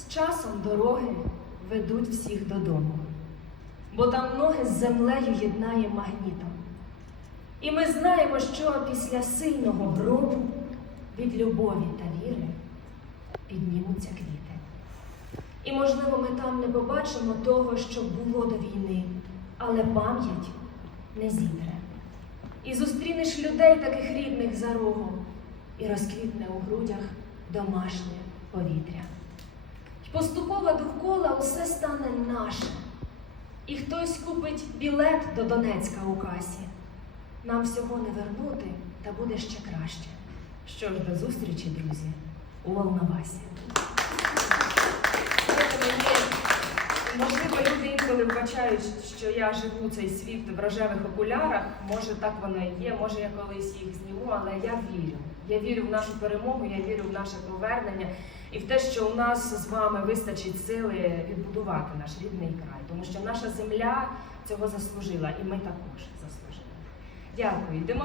З часом дороги ведуть всіх додому, бо там ноги з землею єднає магнітом. І ми знаємо, що після сильного грому від любові та віри піднімуться квіти. І, можливо, ми там не побачимо того, що було до війни, але пам'ять не зітре. І зустрінеш людей таких рідних за рогом, і розквітне у грудях домашнє повітря. Поступово довкола усе стане наше. І хтось купить білет до Донецька у касі. Нам всього не вернути, та буде ще краще. Що ж, до зустрічі, друзі, у Волновасі. Можливо, люди інколи вбачають, що я живу цей світ в рожевих окулярах. Може, так воно і є, може я колись їх зніму, але я вірю. Я вірю в нашу перемогу, я вірю в наше повернення і в те, що у нас з вами вистачить сили відбудувати наш рідний край, тому що наша земля цього заслужила, і ми також заслужили. Дякую. Йдемо